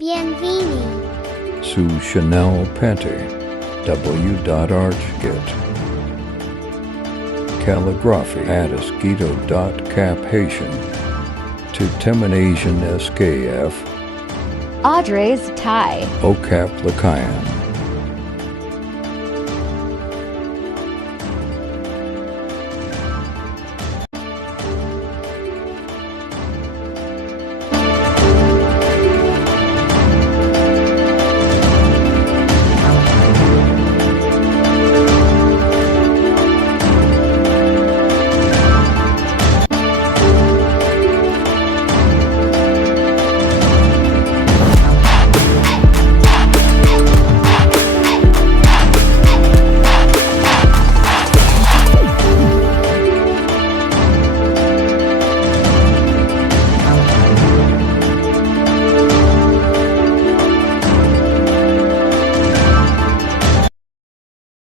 Bienvenue. Su Chanel Pente, w.archgit. Calligraphy at esquito.cap Haitian. To Teminasian SKF. Audrey's Thai. Okap Lakayan.